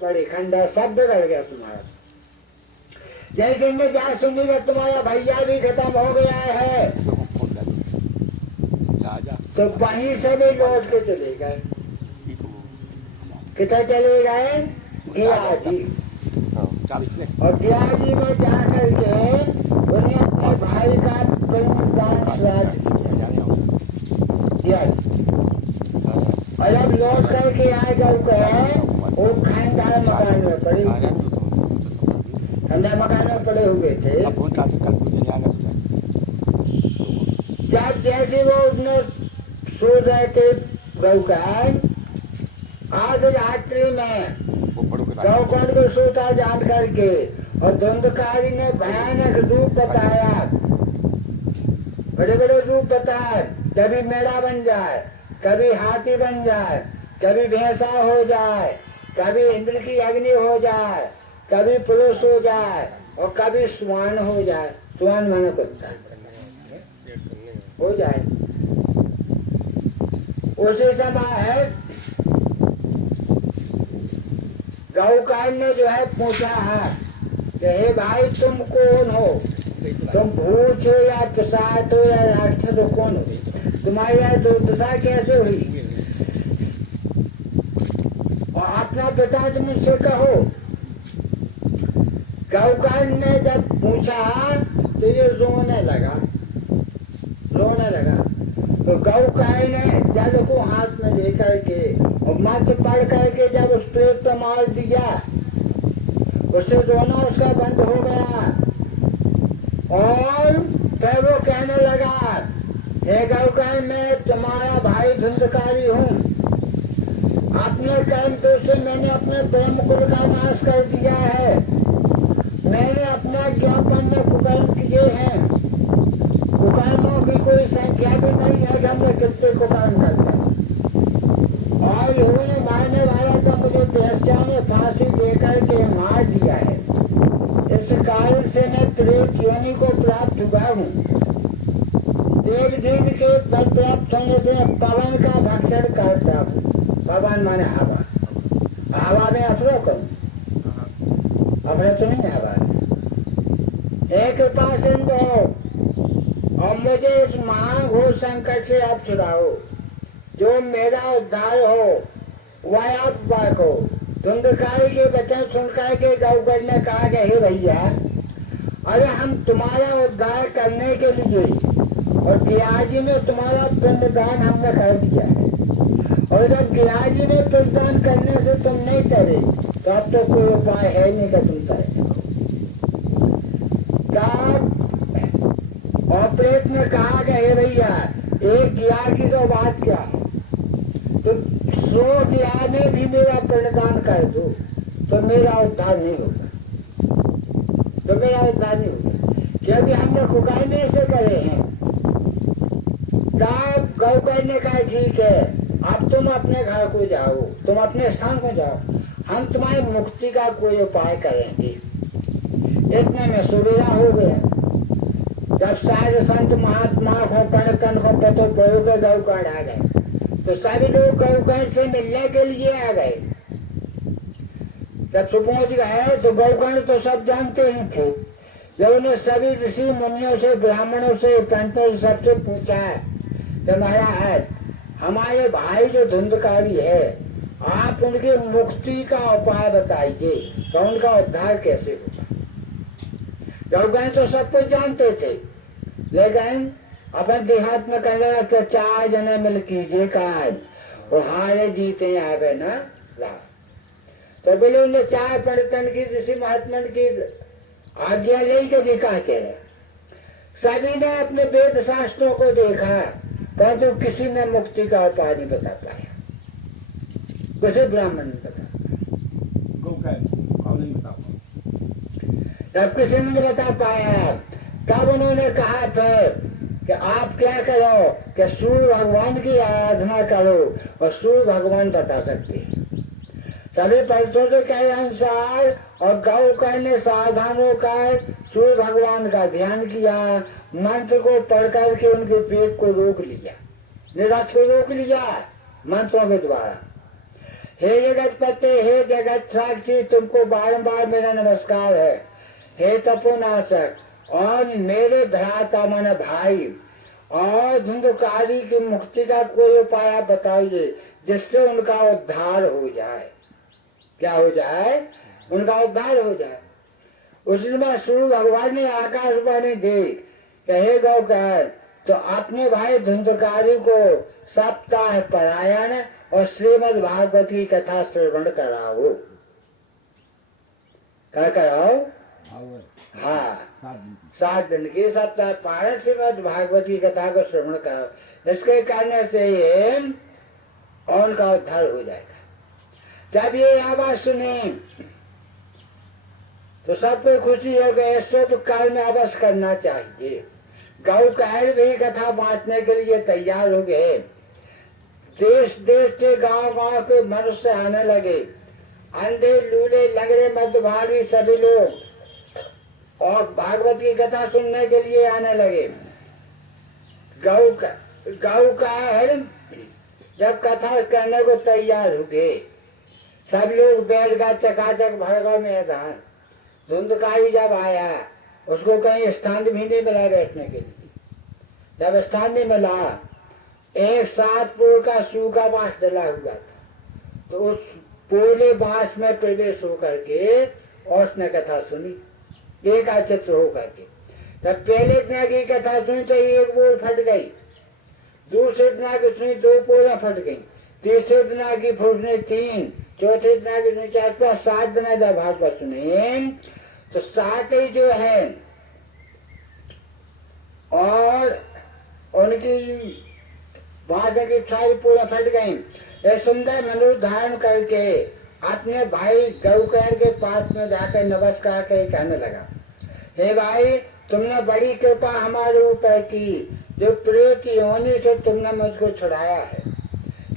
पड़ी, खंडर सब बिगड़ गया तुम्हारा। जैसे में जा सुनिएगा तुम्हारा भैया भी खत्म हो गया है, तो वहीं से भी लौट के चले गए। कितने चले गए? गया जी। और गया जी में जाकर के उन्हें अपने भाई का पिंडदान श्राद्ध किया। और अब लौट करके आए जब गए वो खंडहर मकान में पड़े, खंडहर मकान में पड़े हुए थे। जब जैसे वो उसने सो रहे थे गौकान, आज रात्रि में गौकान को सोता जान करके और धुंधकारी ने भयानक रूप बताया, बड़े बड़े रूप बताए। कभी मेढ़ा बन जाए, कभी हाथी बन जाए, कभी भैंसा हो जाए, कभी इंद्र की अग्नि हो जाए, कभी पुरुष हो जाए और कभी स्वान हो जाए। स्वान माने कुत्ता हो जाए। उसी समय है गौकान ने जो है पूछा है कि हे भाई तुम कौन हो, तुम भूत हो या पिशाच हो या राक्षस हो, कौन हो? तुम्हारी यह दुर्दशा कैसे हुई? और अपना पिता तुम मुझसे कहो। गौकान ने जब पूछा तो ये रोने लगा, रोने लगा। तो गौकान ने जल को हाथ में लेकर के और मंत्र पढ़ करके जब उस प्रेत पर मार दिया, उससे रोना उसका बंद हो गया। और फिर वो कहने लगा, हे गौकान मैं तुम्हारा भाई धुंधकारी हूँ, अपने कर्म तो से मैंने अपने ब्रह्म कुल का नाश कर दिया है, मैंने अपना ज्ञापन में कुकर्म किए हैं। कुकर्मों की कोई संख्या भी नहीं है कि हमने कितने कुकर्म कर दिया। और इन्होंने मारने वाला तो मुझे बेहसा में फांसी देकर के मार दिया है। इस कारण से मैं प्रेत योनि को प्राप्त हुआ हूँ। एक दिन के बल प्राप्त होने से पवन का भक्षण करता हूँ। पवन माने हवा, हवा में असरो करूँ, अपने तो नहीं हवा में। एक कृपा सिंधु हो और मुझे इस महाघोर संकट से आप छुड़ाओ, जो मेरा उद्धार हो वह आप बाको। धुंधकारी के वचन सुनकर के गौगढ़ ने कहा कि हे भैया, अरे हम तुम्हारा उद्धार करने के लिए और गियाजी ने तुम्हारा पिंडदान हमने कर दिया है, और जब गियाजी ने पिंडदान करने से तुम नहीं करे तो अब तो कोई उपाय है नहीं कि तुम करे। और प्रेत ने कहा कि हे भैया, एक गिया की तो बात क्या, तो 100 गिया में भी मेरा पिंडदान कर दो तो मेरा उद्धार नहीं होगा, तो मेरा उद्धार नहीं होगा, क्योंकि हमने खुकाने से करे हैं। तब गौकर्ण ने कहा ठीक है, अब तुम अपने घर को जाओ, तुम अपने स्थान को जाओ, हम तुम्हारी मुक्ति का कोई उपाय करेंगे। इतने में सुबेरा हो गया। जब सारे संत महात्मा को पंडितन को पतो पड़ो के गौकर्ण आ गए, तो सभी लोग गौकर्ण से मिलने के लिए आ गए। जब पहुंच गए तो गौकर्ण तो सब जानते ही थे। जब उन्हें सभी ऋषि मुनियों से, ब्राह्मणों से, पंडितों से सबसे पूछा कि महाराज, हमारे भाई जो धुंधकारी है, आप उनकी मुक्ति का उपाय बताइए, तो उनका उद्धार कैसे होगा। गौकर्ण तो सब कुछ जानते थे, लेकिन अपने देहात में कहने लगा कि 4 जने मिल कीजिए काज, और हारे जीते आवे ना लाभ। तो बोले उन्हें 4 पंडितन की, ऋषि महात्मा की आज्ञा ले के दिखा के सभी ने अपने वेद शास्त्रों को देखा, परंतु किसी ने मुक्ति का उपाय नहीं बता पाया, किसी ब्राह्मण ने बता तब किसी ने बता पाया। तब उन्होंने कहा फिर कि आप क्या करो कि सूर्य भगवान की आराधना करो, और सूर्य भगवान बता सकते हैं। सभी पंडितों के अनुसार और गौकर्ण ने सावधान होकर सूर्य भगवान का ध्यान किया, मंत्र को पढ़ करके उनके पेट को रोक लिया, निरथ को रोक लिया मंत्रों के द्वारा। हे जगतपति, हे जगत साक्षी, तुमको बारंबार मेरा नमस्कार है। हे तपोनाशक और मेरे भ्राता मन भाई और धुंधकारी की मुक्ति का कोई उपाय आप बताइए जिससे उनका उद्धार हो जाए। क्या हो जाए? उनका उद्धार हो जाए। उसमें शुरू भगवान ने आकाशवाणी दी, कहे गौकर तो अपने भाई धुंधकारी को सप्ताह परायण और श्रीमद् भागवत की कथा श्रवण कराओ। क्या कराओ? हाँ, 7 दिन की सप्ताह पारायण श्रीमद् भागवत की कथा को श्रवण कराओ। इसके करने से ये और उनका उद्धार हो जाएगा। जब ये आवाज सुने तो सबको खुशी हो गई। शुभ काल में अवश्य करना चाहिए। गौ कहर भी कथा बांटने के लिए तैयार हो गए। देश देश के गांव गांव के मनुष्य आने लगे। अंधे लूले लंगड़े मध्यभागी सभी लोग और भागवत की कथा सुनने के लिए आने लगे। गौ कहर जब कथा करने को तैयार हो गए, सब लोग बैठ गए चकाचक भड़का मैदान। धुंधकारी जब आया उसको कहीं स्थान भी नहीं मिला बैठने के लिए। जब स्थान नहीं मिला, एक 7 पोल का सूखा बांस डला हुआ था, तो उस पोले बांस में प्रवेश होकर के और उसने कथा सुनी एक आचित्र होकर के। तब पहले दिन की कथा सुनी तो एक पोल फट गई, दूसरे दिन की सुनी 2 पोला फट गई, तीसरे दिन की फूटने 3, चौथे दिन की सुनी 4, 7 दिन जब भागवत सुने तो 7 ही जो है और उनकी बाधा की सारी पूरा फट गई। ये सुंदर मनुष्य धारण करके अपने भाई गौकर्ण के पास में जाकर नमस्कार कर कहने लगा, हे भाई, तुमने बड़ी कृपा हमारे ऊपर की, जो प्रेत योनि से तुमने मुझको छुड़ाया है।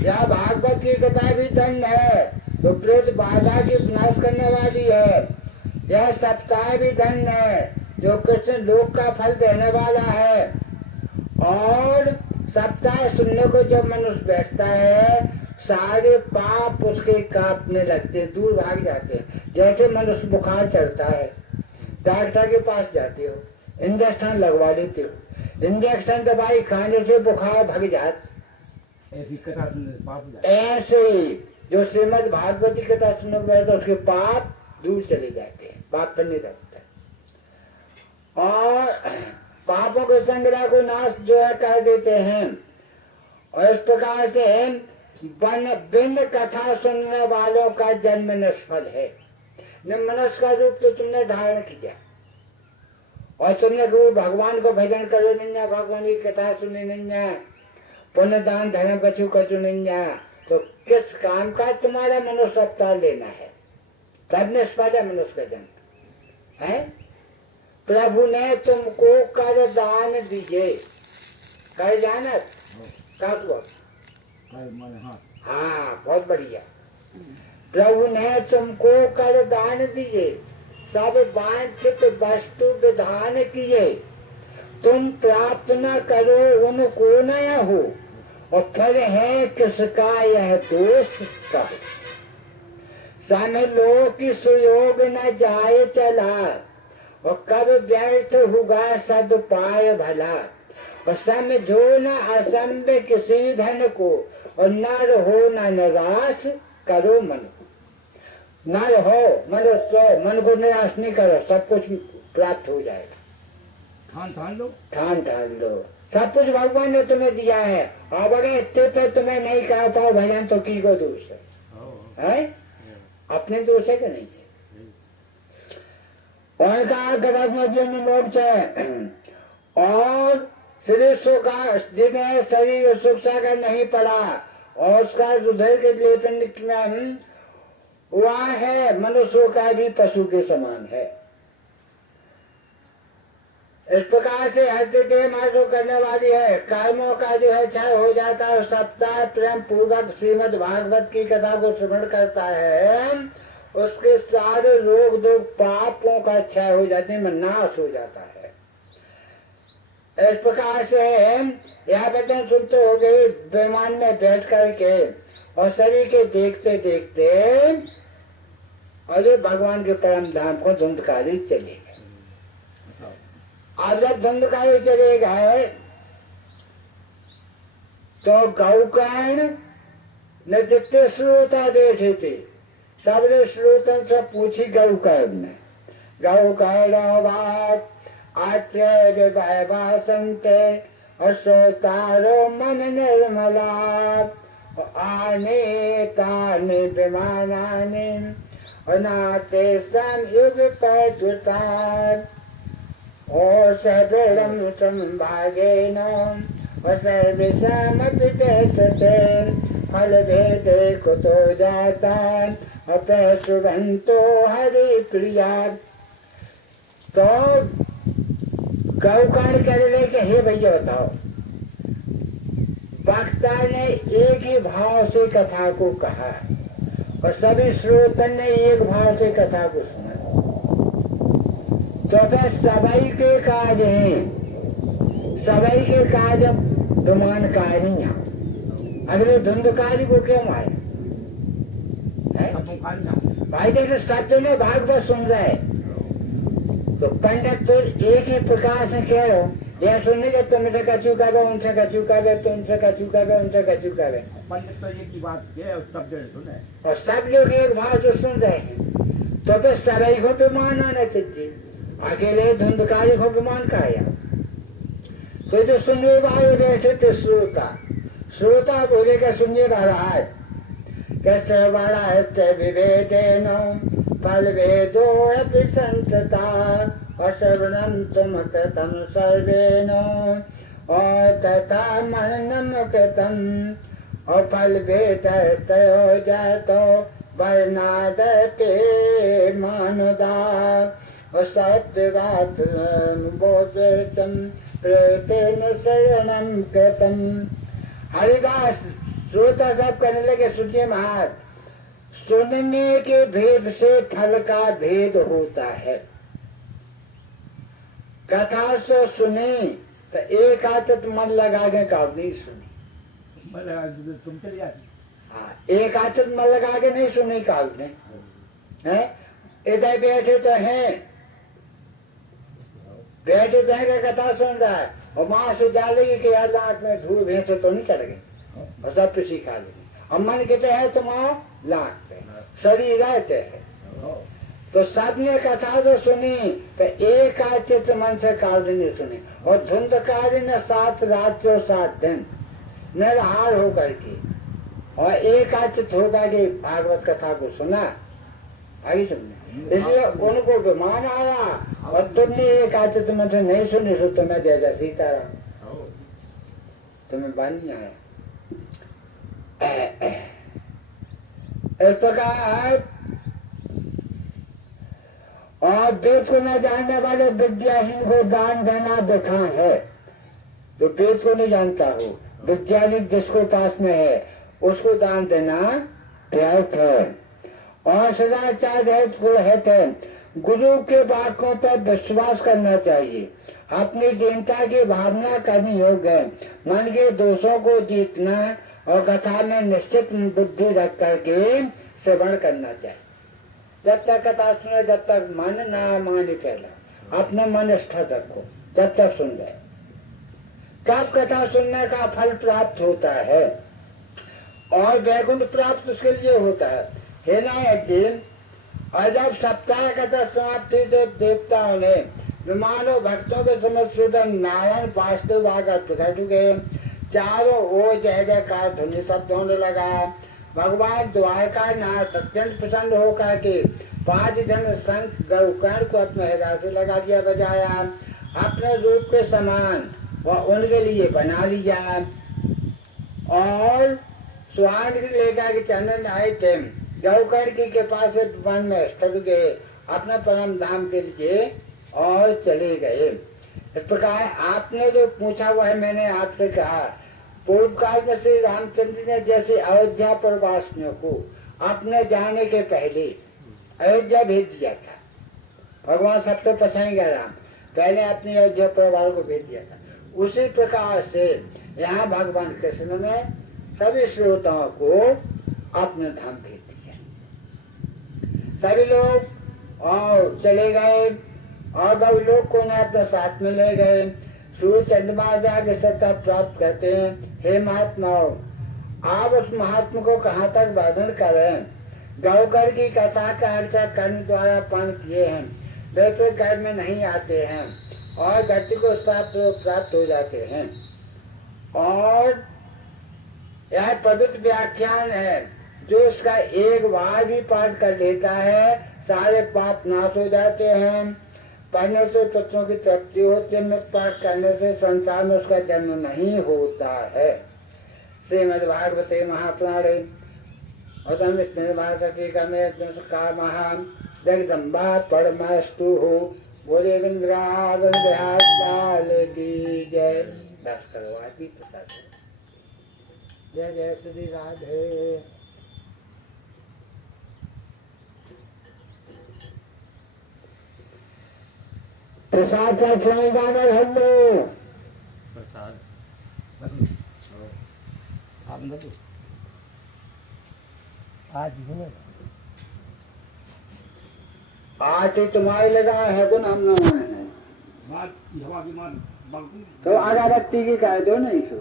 यह भागवत की कथा भी धन्य है, तो प्रेत बाधा की विनाश करने वाली है। यह सप्ताह भी धन्य है, जो कृष्ण लोक का फल देने वाला है। और सप्ताह सुनने को जब मनुष्य बैठता है, सारे पाप उसके कांपने लगते, दूर भाग जाते हैं। जैसे मनुष्य बुखार चढ़ता है, डॉक्टर के पास जाते हो, इंजेक्शन लगवा लेते हो, इंजेक्शन दवाई खाने से बुखार भाग जाता। ऐसी कथा ऐसे ही जो श्रीमद् भागवत की कथा सुनने को बैठता, उसके पाप दूर चले जाते हैं, पाप करने लगता है और पापों के संग्रह को नाश जो है कर देते हैं। और इस प्रकार से बिन कथा सुनने वालों का जन्म निष्फल है। मनुष्य का रूप तो तुमने धारण किया और तुमने भगवान को भजन करो नहीं, भगवान की कथा सुने नहीं, पुण्य दान धर्म बचू कचू नहीं, तो किस काम का तुम्हारा मनुष्य अवतार लेना है? तब निष्फल है मनुष्य का जन्म है। प्रभु ने तुमको कर दान दिए, कर जानत हाँ, बहुत बढ़िया। प्रभु ने तुमको कर दान दिए, सब वांछित वस्तु विधान किए, तुम प्राप्त न करो उनको न हो, और फिर है किसका यह दोष कहो। सन लो कि सुयोग न जाए चला, और कब व्यर्थ होगा सदुपाय भला। और समझो न असंभव किसी धन को, और नर हो न निराश करो मन को। नर हो मनुष्य, मन को निराश नहीं करो, सब कुछ प्राप्त हो जाएगा। ठान लो, ठान लो, सब कुछ भगवान ने तुम्हें दिया है। और अगर इतने पे तुम्हें नहीं कर पाओ भजन तो की को दोष है? अपने दोष है कि नहीं है? और शरीर सुख जिन्हें शरीर सुख सागर नहीं पड़ा और उसका हृदय के लेपन हुआ है, मनुष्यों का भी पशु के समान है। इस प्रकार से हृदय मार्ग करने वाली है, कर्मों का जो है क्षय हो जाता है। सप्ताह प्रेम पूर्वक श्रीमद् भागवत की कथा को श्रवण करता है, उसके सारे रोग दुख पापों का क्षय हो जाते हैं, नाश हो जाता है। इस प्रकार से यह वचन सुनते हो गए विमान में बैठ करके और सभी के देखते देखते अरे भगवान के परम धाम को धुंधकारी चले गए। अब जब धुंधकारी चले गए तो गौकर्ण ने जितने श्रोता बैठे थे सबने श्रोतन से पूछी गौकर्ण ने। गौकर्ण बात आश्रय संते और श्रोतारो मन निर्मला आने ताने विमानाने अनाते संयुग पदुतार और सर्वम संभागेन और सर्वसमपि चेतते फल भेदे कुतो जाता अपशुभंतो हरि प्रिया। तो गौकर्ण कर ले के हे भैया बताओ, वक्ता ने एक ही भाव से कथा को कहा और सभी श्रोतन ने एक भाव से कथा को सुना, तो फिर सभी के काज हैं, सभी के काज विमानकारियां, अगले धुंधकारी को क्यों आया भाई? देखो सत्य ने भागवत सुन रहा है तो पंडित तो एक ही प्रकार से कह रहे हो, यह सुनने के तुमसे कचू कर उनसे कचू कर तुमसे कचू कर उनसे कचू कर। पंडित तो एक ही बात है और सब जन सुने और सब लोग एक भाव से सुन रहे हैं तो फिर सभी को विमान आने चाहिए, अकेले धुंधकारी को विमान का आया। तो जो सुनने वाले बैठे थे श्रोता, श्रोता बोले के सुनिए महाराज कैसे बड़ा है विवेदेन फल वेदो संतता और श्रवणम तुम कृतम सर्वेन और तथा मननम कृतम और फल वेद तयो जातो वर्णाद पे मानुदा और सत्यवाद बोधम प्रेतेन श्रवणम कृतम। हरिदास श्रोता सब करने लगे सुनिए महाराज, सुनने के भेद से फल का भेद होता है। कथा से सुने तो एक आदत मन लगा के काव नहीं सुनी, मन लगा तुम चले जाती। हाँ, एक आदत मन लगा के नहीं सुनी काव ने है। इधर बैठे तो हैं, बैठे तो हैं कथा सुन रहा है और माँ से डालेगी कि यार लाख में धूल भैंसे तो नहीं चढ़ गई और सब पे सिखा लेगी। और मन कहते हैं तो माँ लाख पे शरीर रहते हैं। तो सबने कथा जो सुनी तो एक आचित मन से काल ने सुनी और धुंधकारी ने 7 रात और 7 दिन निरहार होकर के और एक आचित होकर के भागवत कथा को सुना। आई तुमने, इसलिए उनको विमान आया और तुमने एक आचित मन से नहीं सुनी तो तुम्हें जय जय सीताराम, तुम्हें बन नहीं आया। इस प्रकार और वेद को न जानने वाले विद्याहीन को दान देना बेखा है। तो वेद को नहीं जानता हो, विद्याहीन जिसको पास में है उसको दान देना व्यर्थ है। और सदाचार है गुरु के वाक्यों पर विश्वास करना चाहिए, अपनी दीनता की भावना करनी होगी, मन के दोषों को जीतना और कथा में निश्चित बुद्धि रख करके श्रवण करना चाहिए। जब तक कथा सुने जब तक मन ना माने, पहला अपना मन स्थिर रखो जब तक सुन रहे। तब कथा सुनने का फल प्राप्त होता है और वैकुंठ प्राप्त उसके लिए होता है ना जी। और जब सप्ताह कथा समाप्ति देवताओं ने विमानों भक्तों के समझ नारायण वास्तव आकर प्रकट गए, चारों ओर जय जयकार ध्वनि शब्द होने लगा। भगवान द्वारका नाथ अत्यंत प्रसन्न होकर के 5 जन संत गौकर्ण को अपने हृदय से लगा दिया, बजाया, अपने रूप के समान वह उनके लिए बना लिया और स्वर्ण लेकर के चंदन आए थे। गौकर्ण की कृपा से वन में स्थिर गए, अपने परम धाम के लिए और चले गए। इस प्रकार आपने जो पूछा हुआ है, मैंने आपसे कहा पूर्व काल में श्री रामचंद्र ने जैसे अयोध्या प्रवासियों को अपने जाने के पहले अयोध्या भेज दिया था, भगवान सबसे पछाएंगे राम, पहले अपने अयोध्या परिवार को भेज दिया था, उसी प्रकार से यहाँ भगवान कृष्ण ने सभी श्रोताओं को अपने धाम भेज दिया। सभी लोग और चले गए और बहु लोग को ने अपने साथ में ले गए। सूर्य चंद्रमा जाके सत्ता प्राप्त करते हैं। हे महात्माओं, आप उस महात्मा को कहाँ तक वर्णन करें। गौकर की कथा का अर्थ कर्म द्वारा पान किए हैं, वे तो कर्म में नहीं आते हैं और गति को प्राप्त हो जाते हैं। और यह पवित्र व्याख्यान है, जो इसका एक बार भी पाठ कर लेता है सारे पाप नाश हो जाते हैं। पढ़ने से तत्वों की तृप्ति होती है, मृत पाठ करने से संसार में उसका जन्म नहीं होता है। श्रीमद् भागवते महापुराणे महान जगदम्बा परमस्तु हो। बोले इंद्रावन की जय। दस करवाती प्रसाद। जय जय श्री राधे। प्रसाद का गाना हम लोग प्रसाद आप नहीं आज ही तुम्हारी लगा है गुण हम लोगों ने। बात हवा की मान बाकी तो अगरबत्ती की कह दो नहीं सो।